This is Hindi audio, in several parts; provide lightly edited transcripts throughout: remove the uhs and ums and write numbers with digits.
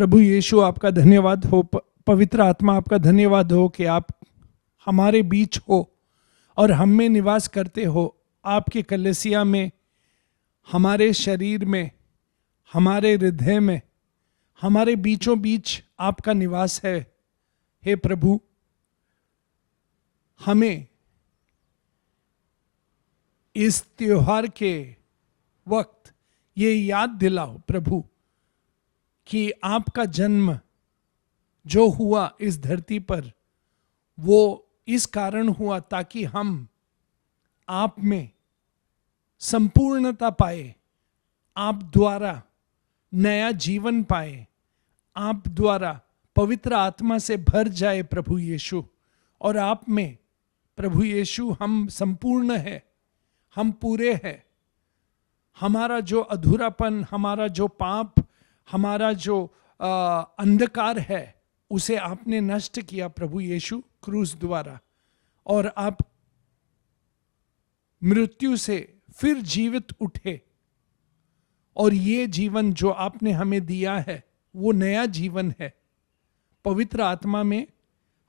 प्रभु यीशु आपका धन्यवाद हो, पवित्र आत्मा आपका धन्यवाद हो कि आप हमारे बीच हो और हम में निवास करते हो। आपके कलीसिया में, हमारे शरीर में, हमारे हृदय में, हमारे बीचों बीच आपका निवास है। हे प्रभु, हमें इस त्योहार के वक्त ये याद दिलाओ प्रभु कि आपका जन्म जो हुआ इस धरती पर, वो इस कारण हुआ ताकि हम आप में संपूर्णता पाए, आप द्वारा नया जीवन पाए, आप द्वारा पवित्र आत्मा से भर जाए प्रभु यीशु। और आप में प्रभु यीशु हम संपूर्ण है, हम पूरे हैं। हमारा जो अधूरापन, हमारा जो पाप, हमारा जो अंधकार है, उसे आपने नष्ट किया प्रभु यीशु क्रूस द्वारा। और आप मृत्यु से फिर जीवित उठे और ये जीवन जो आपने हमें दिया है वो नया जीवन है। पवित्र आत्मा में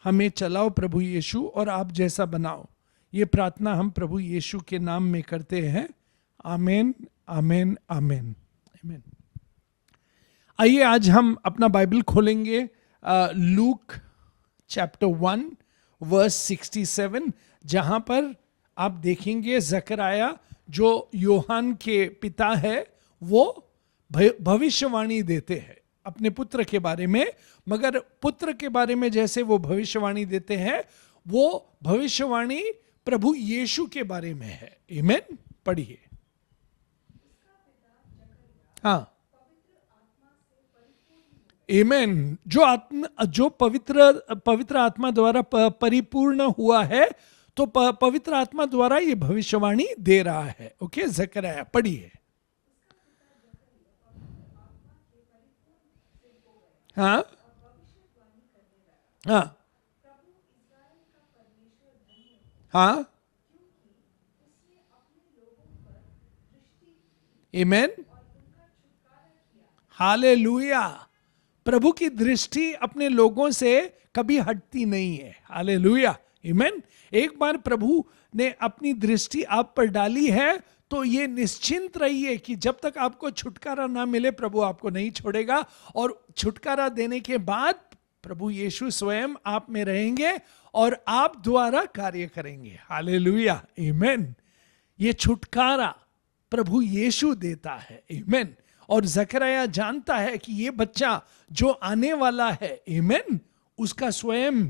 हमें चलाओ प्रभु यीशु और आप जैसा बनाओ। ये प्रार्थना हम प्रभु यीशु के नाम में करते हैं। आमीन, आमीन, आमीन, आमीन। आइए आज हम अपना बाइबल खोलेंगे लूक चैप्टर 1 वर्स 67, जहां पर आप देखेंगे जकराया जो यूहन्ना के पिता है वो भविष्यवाणी देते हैं अपने पुत्र के बारे में। मगर पुत्र के बारे में जैसे वो भविष्यवाणी देते हैं, वो भविष्यवाणी प्रभु यीशु के बारे में है। आमीन। पढ़िए। हाँ, आमीन। जो पवित्र आत्मा द्वारा परिपूर्ण हुआ है, तो पवित्र आत्मा द्वारा ये भविष्यवाणी दे रहा है। ओके, जकरिया पढ़िए। हाँ हाँ हाँ, आमीन, हालेलुया। प्रभु की दृष्टि अपने लोगों से कभी हटती नहीं है। हालेलुया, आमीन। एक बार प्रभु ने अपनी दृष्टि आप पर डाली है तो ये निश्चिंत रहिए कि जब तक आपको छुटकारा ना मिले प्रभु आपको नहीं छोड़ेगा। और छुटकारा देने के बाद प्रभु यीशु स्वयं आप में रहेंगे और आप द्वारा कार्य करेंगे। हालेलुया, आमीन। ये छुटकारा प्रभु यीशु देता है। आमीन। और जकरिया जानता है कि ये बच्चा जो आने वाला है, आमीन, उसका स्वयं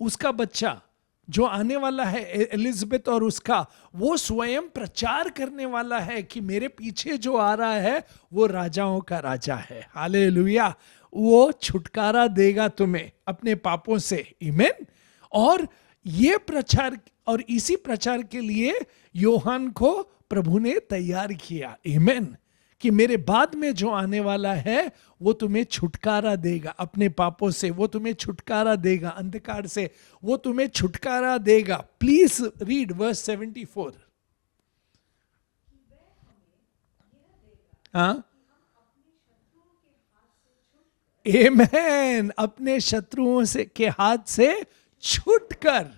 उसका बच्चा जो आने वाला है, एलिजाबेथ और उसका, वो स्वयं प्रचार करने वाला है कि मेरे पीछे जो आ रहा है वो राजाओं का राजा है। हालेलुया। वो छुटकारा देगा तुम्हें अपने पापों से। आमीन। और ये प्रचार, और इसी प्रचार के लिए यूहन्ना को प्रभु ने तैयार किया। आमीन। कि मेरे बाद में जो आने वाला है वो तुम्हें छुटकारा देगा अपने पापों से, वो तुम्हें छुटकारा देगा अंधकार से, वो तुम्हें छुटकारा देगा। Please read verse 74। हाँ, आमीन। अपने शत्रुओं से के हाथ से छूटकर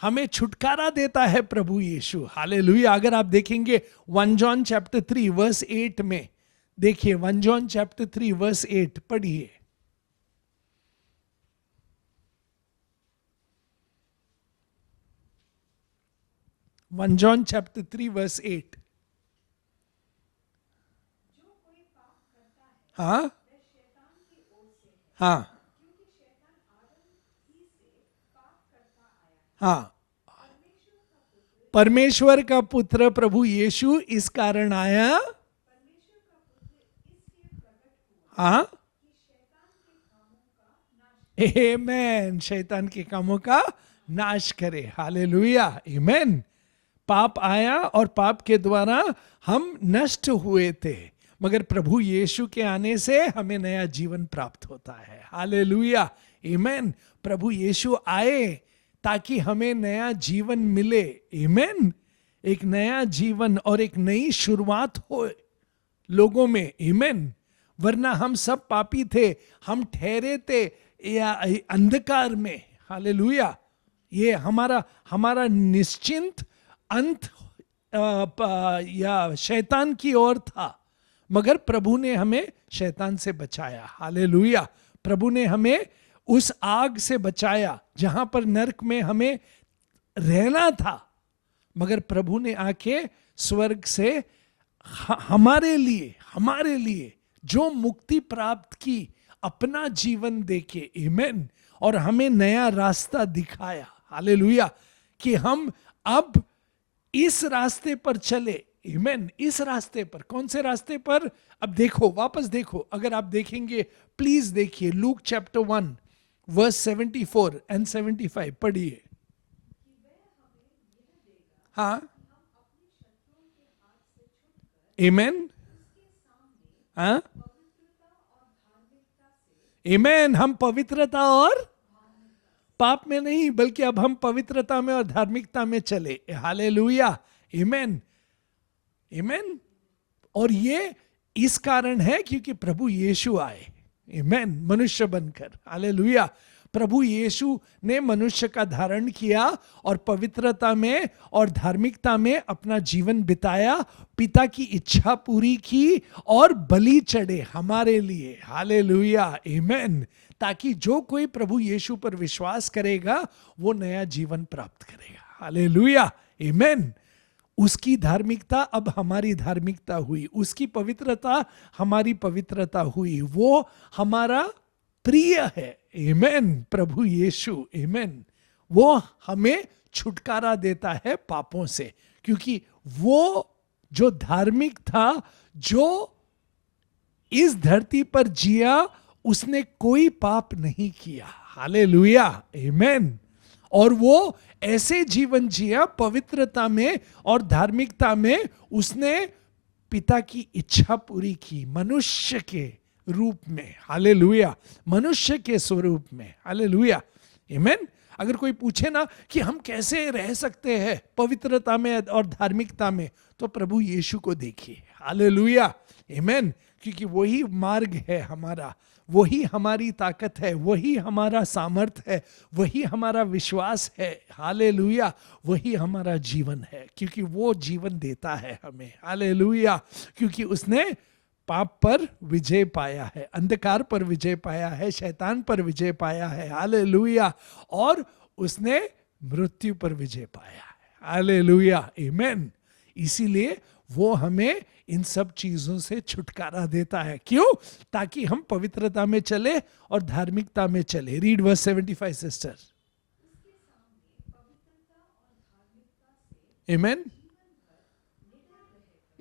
हमें छुटकारा देता है प्रभु यीशु। हालेलुया। अगर आप देखेंगे 1 जॉन चैप्टर 3 वर्स 8 में, देखिए 1 जॉन चैप्टर 3 वर्स 8 पढ़िए। One John chapter 3 verse 8। हाँ हाँ हाँ, परमेश्वर का पुत्र प्रभु यीशु इस कारण आया, हाँ, आमीन, शैतान के कामों का नाश करे। हालेलुया, आमीन। पाप आया और पाप के द्वारा हम नष्ट हुए थे, मगर प्रभु यीशु के आने से हमें नया जीवन प्राप्त होता है। हालेलुया, आमीन। प्रभु यीशु आए ताकि हमें नया जीवन मिले। आमीन। एक नया जीवन और एक नई शुरुआत हो लोगों में। आमीन। वरना हम सब पापी थे, हम ठहरे थे या अंधकार में। हालेलुया। ये हमारा निश्चिंत अंत या शैतान की ओर था, मगर प्रभु ने हमें शैतान से बचाया। हालेलुया। प्रभु ने हमें उस आग से बचाया जहां पर नरक में हमें रहना था, मगर प्रभु ने आके स्वर्ग से हमारे लिए जो मुक्ति प्राप्त की, अपना जीवन देके, आमीन, और हमें नया रास्ता दिखाया। हालेलुया। कि हम अब इस रास्ते पर चले, आमीन। इस रास्ते पर, कौन से रास्ते पर? अब देखो, वापस देखो, अगर आप देखेंगे, प्लीज देखिए लूक चैप्टर 1 वर्स 74 एंड 75 पढ़िए। हाँ, आमीन। हाँ, आमीन। हम पवित्रता और पाप में नहीं, बल्कि अब हम पवित्रता में और धार्मिकता में चले। हालेलुया, आमीन, आमीन। और ये इस कारण है क्योंकि प्रभु यीशु आए, आमीन, मनुष्य बनकर। हालेलुया। प्रभु यीशु ने मनुष्य का धारण किया और पवित्रता में और धार्मिकता में अपना जीवन बिताया, पिता की इच्छा पूरी की और बलि चढ़े हमारे लिए। हालेलुया, आमीन। ताकि जो कोई प्रभु यीशु पर विश्वास करेगा वो नया जीवन प्राप्त करेगा। हालेलुया, आमीन। उसकी धार्मिकता अब हमारी धार्मिकता हुई, उसकी पवित्रता हमारी पवित्रता हुई, वो हमारा प्रिय है, आमीन, प्रभु यीशु, आमीन। वो हमें छुटकारा देता है पापों से, क्योंकि वो जो धार्मिक था, जो इस धरती पर जिया, उसने कोई पाप नहीं किया। हालेलुया, आमीन। और वो ऐसे जीवन जिया पवित्रता में और धार्मिकता में, उसने पिता की इच्छा पूरी की मनुष्य के रूप में। हालेलुया, मनुष्य के स्वरूप में। हालेलुया, आमीन। अगर कोई पूछे ना कि हम कैसे रह सकते हैं पवित्रता में और धार्मिकता में, तो प्रभु यीशु को देखिए। हालेलुया, आमीन। क्योंकि वही मार्ग है हमारा, वही हमारी ताकत है, वही हमारा सामर्थ है, वही हमारा विश्वास है। हालेलुया, वही हमारा जीवन है, क्योंकि वो जीवन देता है हमें। हालेलुया, क्योंकि उसने पाप पर विजय पाया है, अंधकार पर विजय पाया है, शैतान पर विजय पाया है। हालेलुया, और उसने मृत्यु पर विजय पाया है। हालेलुया, आमीन। इसीलिए वो हमें इन सब चीजों से छुटकारा देता है। क्यों? ताकि हम पवित्रता में चले और धार्मिकता में चले। Read verse 75 sister. आमीन,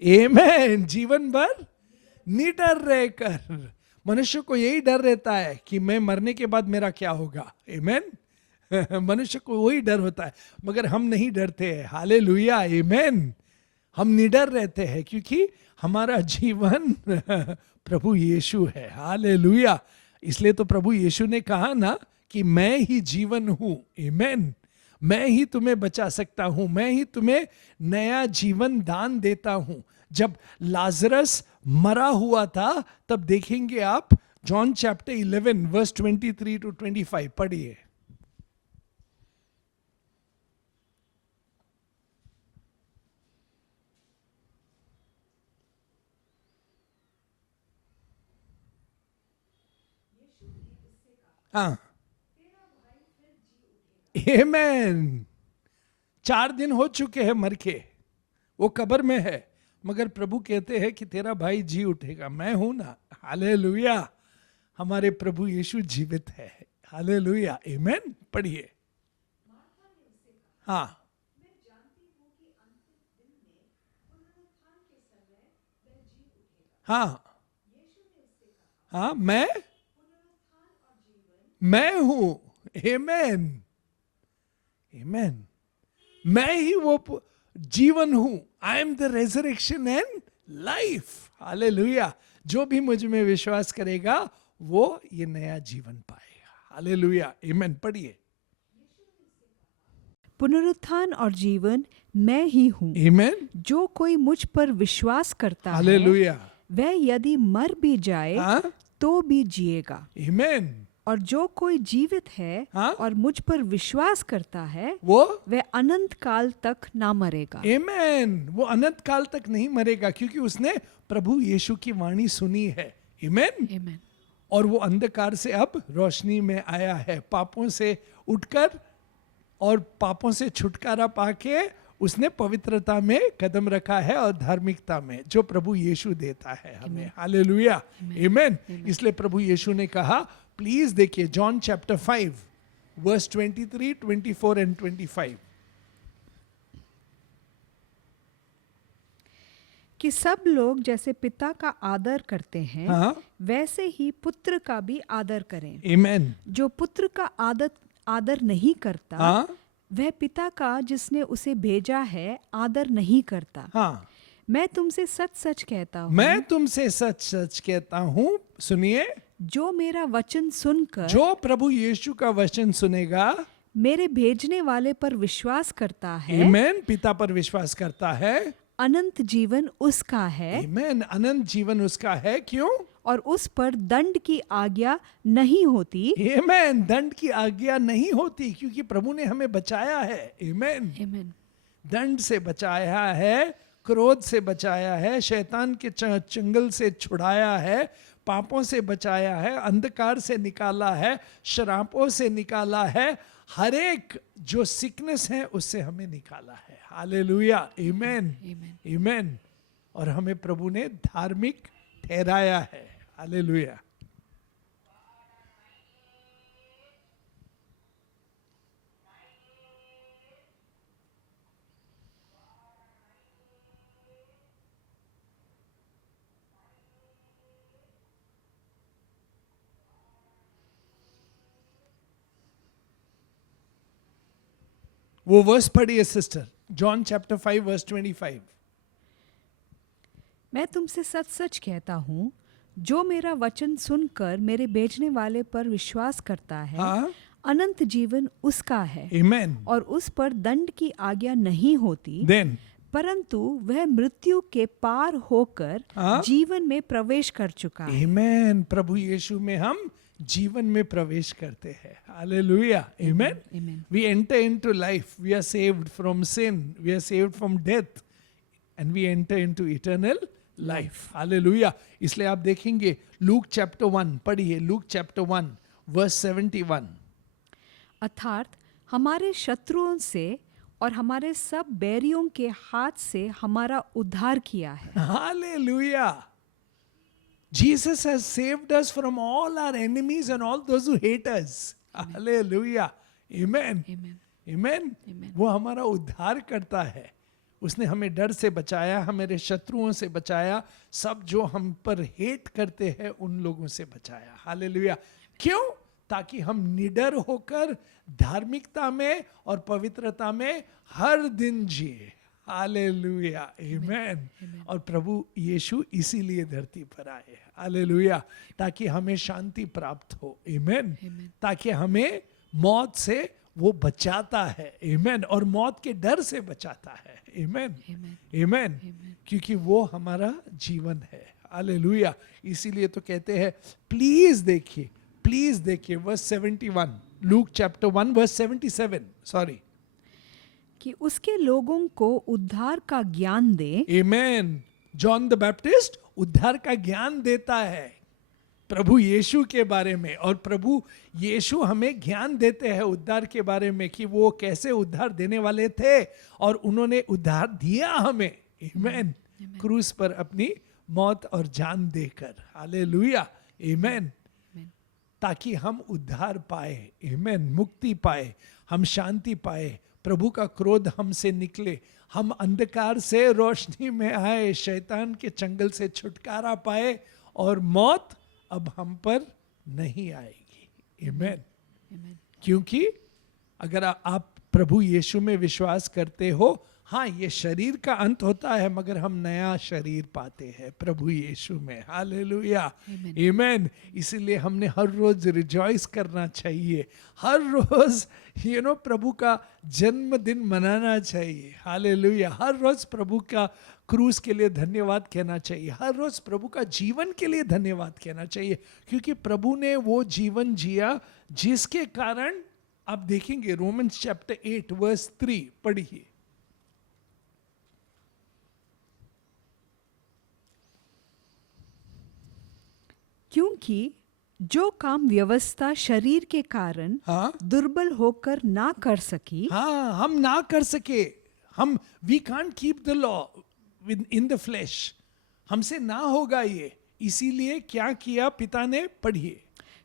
आमीन। जीवन भर निडर रहकर, मनुष्य को यही डर रहता है कि मैं मरने के बाद मेरा क्या होगा। आमीन। मनुष्य को वही डर होता है, मगर हम नहीं डरते हैं। हालेलुया, आमीन। हम निडर रहते हैं क्योंकि हमारा जीवन प्रभु यीशु है। हालेलुया। इसलिए तो प्रभु यीशु ने कहा ना कि मैं ही जीवन हूं, आमीन। मैं ही तुम्हें बचा सकता हूं, मैं ही तुम्हें नया जीवन दान देता हूं। जब लाजरस मरा हुआ था, तब देखेंगे आप जॉन चैप्टर 11 वर्स 23 टू 25 पढ़िए। हाँ, आमीन। 4 दिन हो चुके हैं मर के, वो कब्र में है, मगर प्रभु कहते हैं कि तेरा भाई जी उठेगा। मैं हूं ना। हालेलुया, हमारे प्रभु यीशु जीवित है। हालेलुया, आमीन। पढ़िए। हाँ, हाँ, हाँ, मैं हूं, आमीन, आमीन। मैं ही वो जीवन हूं। I am the resurrection and life. Hallelujah. जो भी मुझ में विश्वास करेगा वो ये नया जीवन पाएगा। हालेलुया, आमीन। पढ़िए। पुनरुत्थान और जीवन मैं ही हूँ। आमीन, जो कोई मुझ पर विश्वास करता है हालेलुया, वह यदि मर भी जाए हाँ, तो भी जिएगा। आमेन। और जो कोई जीवित है हाँ? और मुझ पर विश्वास करता है वो वह अनंत काल तक ना मरेगा। आमेन, वो अनंत काल तक नहीं मरेगा क्योंकि उसने प्रभु यीशु की वाणी सुनी है। आमेन। Amen. और वो अंधकार से अब रोशनी में आया है, पापों से उठकर और पापों से छुटकारा पाके उसने पवित्रता में कदम रखा है और धार्मिकता में जो प्रभु यीशु देता है हमें। हालेलुया, आमेन। इसलिए प्रभु यीशु ने कहा, प्लीज देखिए जॉन चैप्टर 5 वर्स 23, 24 एंड 25। कि सब लोग जैसे पिता का आदर करते हैं हाँ, वैसे ही पुत्र का भी आदर करें। आमेन। जो पुत्र का आदर नहीं करता हाँ, वह पिता का जिसने उसे भेजा है आदर नहीं करता। हाँ, मैं तुमसे सच सच कहता हूँ, मैं तुमसे सच सच कहता हूं, सुनिए, जो मेरा वचन सुनकर जो प्रभु यीशु का वचन सुनेगा, मेरे भेजने वाले पर विश्वास करता है, आमेन, पिता पर विश्वास करता है, अनंत जीवन उसका है आमेन, अनंत जीवन उसका है। क्यों? और उस पर दंड की आज्ञा नहीं होती। आमेन, दंड की आज्ञा नहीं होती क्योंकि प्रभु ने हमें बचाया है। आमेन, Amen. दंड से बचाया है, क्रोध से बचाया है, शैतान के चंगल से छुड़ाया है, पापों से बचाया है, अंधकार से निकाला है, शरापों से निकाला है, हर एक जो सिकनेस है उससे हमें निकाला है। हालेलुया, आमेन, Amen. आमेन। और हमें प्रभु ने धार्मिक ठहराया है। हालेलुया। वो वर्स पढ़िए सिस्टर, जॉन चैप्टर 5 वर्स 25। मैं तुमसे सच सच कहता हूँ, जो मेरा वचन सुनकर मेरे भेजने वाले पर विश्वास करता है, हाँ, अनंत जीवन उसका है आमेन। और उस पर दंड की आज्ञा नहीं होती, देन परंतु वह मृत्यु के पार होकर हाँ? जीवन में प्रवेश कर चुका है। आमेन, प्रभु यीशु में हम जीवन में प्रवेश करते हैं। Hallelujah, amen. Amen. We enter into life, we are saved from sin, we are saved from death and we enter into eternal life. Hallelujah. इसलिए आप देखेंगे लूक चैप्टर 1 पढ़िए, लूक चैप्टर 1 वर्स 71। अर्थात हमारे शत्रुओं से और हमारे सब बैरियों के हाथ से हमारा उद्धार किया है। Hallelujah. Jesus has saved us from all our enemies and all those who hate us. Hallelujah. Amen. Amen. Amen. Amen. वो हमारा उद्धार करता है। उसने हमें डर से बचाया, हमारे शत्रुओं से बचाया, सब जो हम पर हेट करते हैं उन लोगों से बचाया। हालेलुया। क्यों? ताकि हम निडर होकर धार्मिकता में और पवित्रता में हर दिन जिए। हालेलुया, आमेन। और प्रभु यीशु इसीलिए धरती पर आए। हालेलुया, ताकि हमें शांति प्राप्त हो। आमेन। ताकि हमें मौत से वो बचाता है। आमेन। और मौत के डर से बचाता है। आमेन, आमेन। क्योंकि वो हमारा जीवन है। हालेलुया। इसीलिए तो कहते हैं, प्लीज देखिए verse 71, Luke chapter 1 verse 77, sorry, कि उसके लोगों को उद्धार का ज्ञान दे। आमेन। जॉन द बैप्टिस्ट उद्धार का ज्ञान देता है प्रभु यीशु के बारे में, और प्रभु यीशु हमें ज्ञान देते हैं उद्धार के बारे में कि वो कैसे उद्धार देने वाले थे और उन्होंने उद्धार दिया हमें। आमेन। क्रूस पर अपनी मौत और जान देकर। हालेलुया, आमेन। ताकि हम उद्धार पाए, आमेन, मुक्ति पाए, हम शांति पाए, प्रभु का क्रोध हमसे निकले, हम अंधकार से रोशनी में आए, शैतान के चंगल से छुटकारा पाए और मौत अब हम पर नहीं आएगी। आमेन। क्योंकि अगर आप प्रभु यीशु में विश्वास करते हो, हाँ, ये शरीर का अंत होता है, मगर हम नया शरीर पाते हैं प्रभु यीशु में। हालेलुया, आमेन। इसीलिए हमने हर रोज रिजॉइस करना चाहिए, हर रोज प्रभु का जन्मदिन मनाना चाहिए। हालेलुया, हर रोज प्रभु का क्रूस के लिए धन्यवाद कहना चाहिए, हर रोज प्रभु का जीवन के लिए धन्यवाद कहना चाहिए, क्योंकि प्रभु ने वो जीवन जिया जिसके कारण आप देखेंगे रोमन्स चैप्टर 8 वर्स 3 पढ़िए। क्योंकि जो काम व्यवस्था शरीर के कारण हाँ, दुर्बल होकर ना कर सकी, हाँ, हम ना कर सके, हम we can't keep the law in the flesh, हमसे ना होगा ये, इसीलिए क्या किया पिता ने, पढ़िए।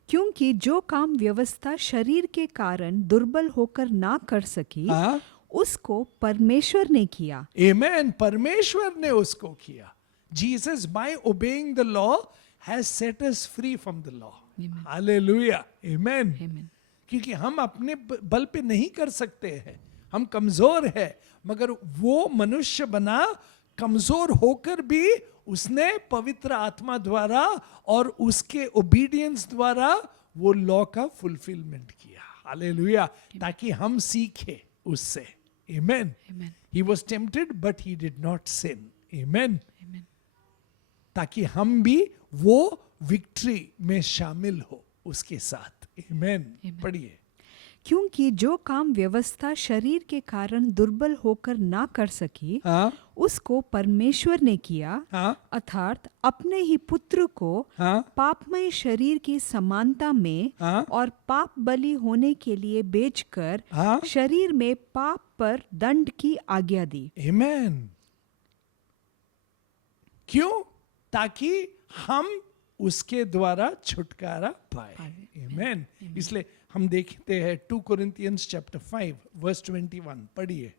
क्योंकि जो काम व्यवस्था शरीर के कारण दुर्बल होकर ना कर सकी, हाँ, उसको परमेश्वर ने किया। आमेन, परमेश्वर ने उसको किया। Jesus by obeying the law has set us free from the law. Hallelujah, amen. क्योंकि हम अपने बल पे नहीं कर सकते हैं, हम कमजोर है, मगर वो मनुष्य बना कमजोर होकर भी उसने पवित्र आत्मा द्वारा और उसके ओबीडियंस द्वारा वो लॉ का फुलफिलमेंट किया। हालेलुया, ताकि हम सीखे उससे। Amen. He was tempted but he did not sin. Amen. ताकि हम भी वो विक्ट्री में शामिल हो उसके साथ। आमेन। पढ़िए। क्योंकि जो काम व्यवस्था शरीर के कारण दुर्बल होकर ना कर सकी, हाँ, उसको परमेश्वर ने किया, हाँ, अर्थात अपने ही पुत्र को हाँ, पापमय शरीर की समानता में हाँ, और पाप बलि होने के लिए बेचकर हाँ, शरीर में पाप पर दंड की आज्ञा दी। आमेन। क्यों? ताकि हम उसके द्वारा छुटकारा पाए। आमेन। इसलिए हम देखते हैं 2 कोरिंथियंस चैप्टर 5 वर्स 21 पढ़िए।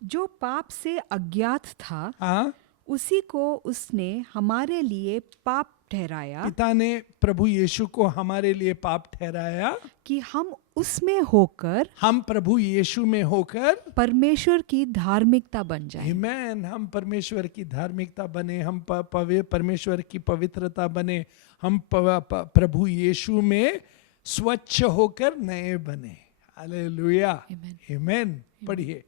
जो पाप से अज्ञात था, हाँ, उसी को उसने हमारे लिए पाप ठहराया, पिता ने प्रभु यीशु को हमारे लिए पाप ठहराया, कि हम उसमें होकर, हम प्रभु यीशु में होकर परमेश्वर की धार्मिकता बन जाए। आमेन। हम परमेश्वर की धार्मिकता बने, हम परमेश्वर की पवित्रता बने, हम प्रभु यीशु में स्वच्छ होकर नए बने। हालेलुया, आमेन। पढ़िए।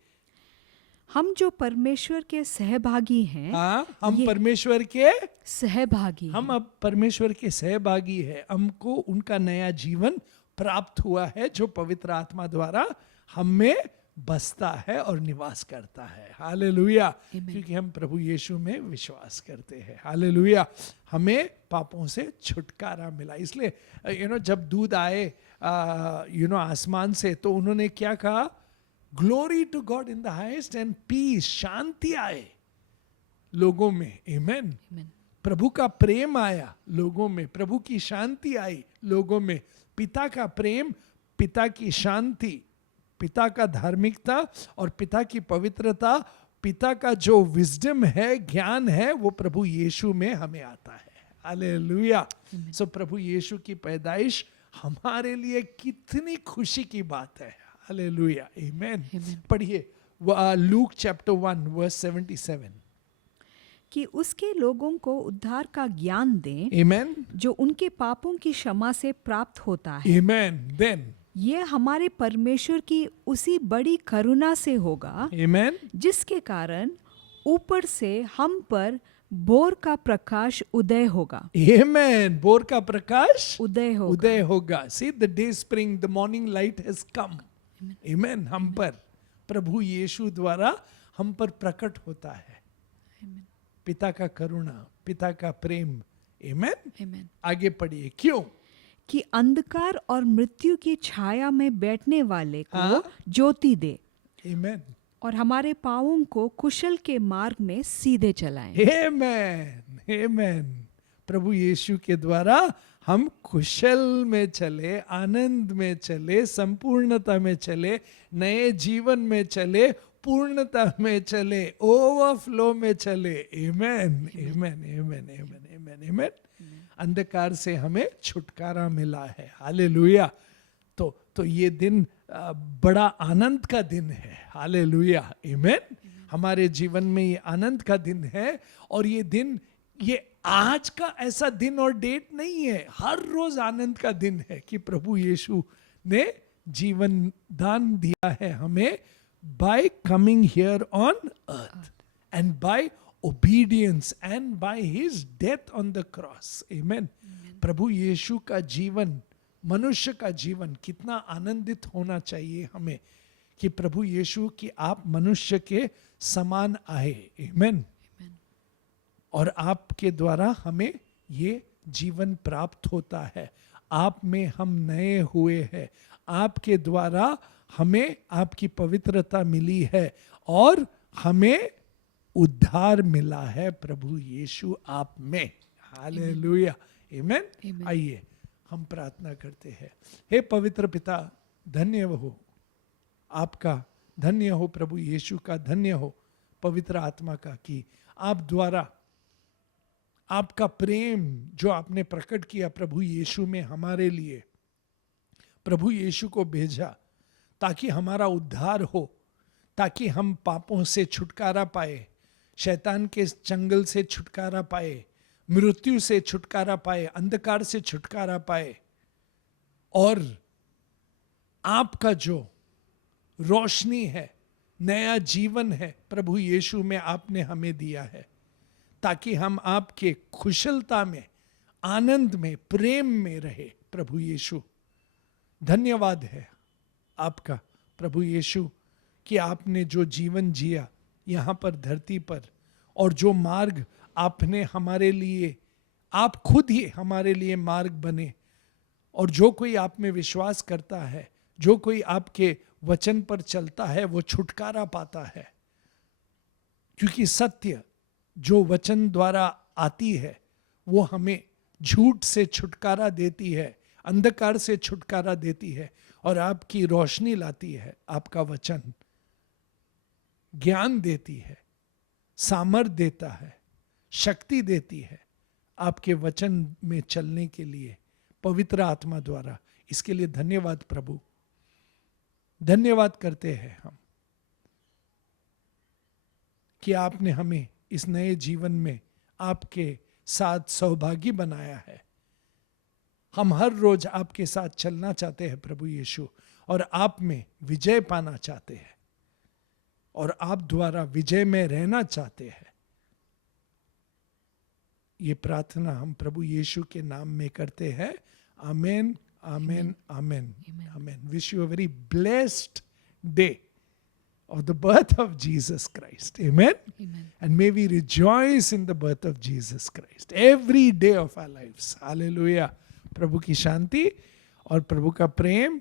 हम जो परमेश्वर के सहभागी हैं, हाँ, हम परमेश्वर के सहभागी, हम अब परमेश्वर के सहभागी हैं। हमको उनका नया जीवन प्राप्त हुआ है जो पवित्र आत्मा द्वारा हम में बसता है और निवास करता है। हालेलुया, क्योंकि हम प्रभु यीशु में विश्वास करते हैं। हालेलुया, हमें पापों से छुटकारा मिला। इसलिए जब दूध आए आसमान से, तो उन्होंने क्या कहा? Glory to God in the highest and peace, शांति आए लोगों में। आमेन। प्रभु का प्रेम आया लोगों में, प्रभु की शांति आई लोगों में। पिता का प्रेम, पिता की शांति, पिता का धार्मिकता और पिता की पवित्रता, पिता का जो विजडम है, ज्ञान है, वो प्रभु यीशु में हमें आता है। हालेलुया। सो प्रभु यीशु की पैदाइश हमारे लिए कितनी खुशी की बात है। हालेलुया, आमेन। पढ़िए लूक चैप्टर 1 वर्स 77। कि उसके लोगों को उद्धार का ज्ञान दें, आमेन, जो उनके पापों की क्षमा से प्राप्त होता है। आमेन। देन ये हमारे परमेश्वर की उसी बड़ी करुणा से होगा, आमेन, जिसके कारण ऊपर से हम पर बोर का प्रकाश उदय होगा। आमेन। बोर का प्रकाश उदय होगा। उदय होगा। See, the day spring, the morning light has come. आमेन। हम पर प्रभु यीशु द्वारा हम पर प्रकट होता है पिता का करुणा, पिता का प्रेम। आमेन। आगे पढ़िए। क्यों? कि अंधकार और मृत्यु की छाया में बैठने वाले को हाँ? ज्योति दे, आमेन, और हमारे पांवों को कुशल के मार्ग में सीधे चलाए। आमेन, आमेन। प्रभु यीशु के द्वारा हम कुशल में चले, आनंद में चले, संपूर्णता में चले, नए जीवन में चले, पूर्णता में चले, ओवरफ्लो में चले। आमेन, आमेन, आमेन, आमेन, आमेन, आमेन। अंधकार से हमें छुटकारा मिला है। हालेलुया। तो ये दिन बड़ा आनंद का दिन है। हालेलुया, आमेन। हमारे जीवन में ये आनंद का दिन है, और ये दिन, ये आज का ऐसा दिन और डेट नहीं है, हर रोज आनंद का दिन है कि प्रभु यीशु ने जीवन दान दिया है हमें by coming here on earth and by obedience and by his death on the cross, amen. प्रभु यीशु का जीवन, मनुष्य का जीवन कितना आनंदित होना चाहिए हमें कि प्रभु यीशु कि आप मनुष्य के समान आए, आमेन। और आपके द्वारा हमें ये जीवन प्राप्त होता है, आप में हम नए हुए हैं, आपके द्वारा हमें आपकी पवित्रता मिली है और हमें उद्धार मिला है प्रभु यीशु आप में। हालेलुया, आमेन। आइए हम प्रार्थना करते हैं। हे पवित्र पिता, धन्य हो आपका, धन्य हो प्रभु यीशु का, धन्य हो पवित्र आत्मा का कि आप द्वारा आपका प्रेम जो आपने प्रकट किया प्रभु यीशु में हमारे लिए, प्रभु यीशु को भेजा ताकि हमारा उद्धार हो, ताकि हम पापों से छुटकारा पाए, शैतान के चंगल से छुटकारा पाए, मृत्यु से छुटकारा पाए, अंधकार से छुटकारा पाए, और आपका जो रोशनी है, नया जीवन है प्रभु यीशु में आपने हमें दिया है, ताकि हम आपके कुशलता में, आनंद में, प्रेम में रहे। प्रभु यीशु धन्यवाद है आपका प्रभु यीशु कि आपने जो जीवन जिया यहाँ पर धरती पर, और जो मार्ग आपने हमारे लिए, आप खुद ही हमारे लिए मार्ग बने, और जो कोई आप में विश्वास करता है, जो कोई आपके वचन पर चलता है, वो छुटकारा पाता है, क्योंकि सत्य जो वचन द्वारा आती है वो हमें झूठ से छुटकारा देती है, अंधकार से छुटकारा देती है, और आपकी रोशनी लाती है। आपका वचन ज्ञान देती है, सामर्थ देता है, शक्ति देती है आपके वचन में चलने के लिए पवित्र आत्मा द्वारा। इसके लिए धन्यवाद प्रभु, धन्यवाद करते हैं हम कि आपने हमें इस नए जीवन में आपके साथ सहभागी बनाया है। हम हर रोज आपके साथ चलना चाहते हैं प्रभु यीशु, और आप में विजय पाना चाहते हैं, और आप द्वारा विजय में रहना चाहते हैं। ये प्रार्थना हम प्रभु यीशु के नाम में करते हैं। Amen, amen, amen, amen. Wish you a very blessed day of the birth of Jesus Christ. Amen? Amen. And may we rejoice in the birth of Jesus Christ every day of our lives. Hallelujah. प्रभु की शांति और प्रभु का प्रेम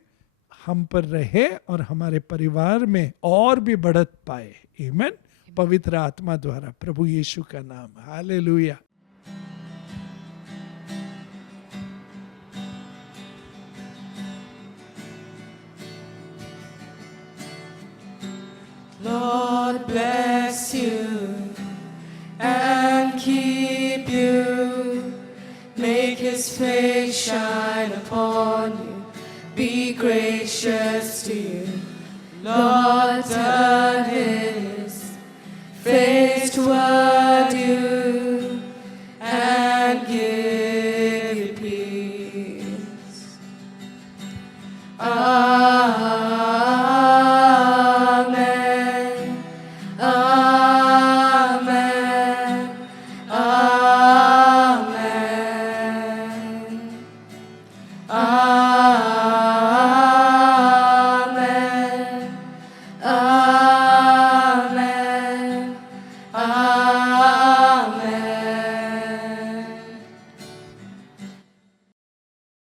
हम पर रहे और हमारे परिवार में और भी बढ़त पाए। Amen? पवित्र आत्मा द्वारा प्रभु यीशु का नाम। Hallelujah. Lord bless you and keep you, make his face shine upon you, be gracious to you. Lord turn his face toward you and give you peace.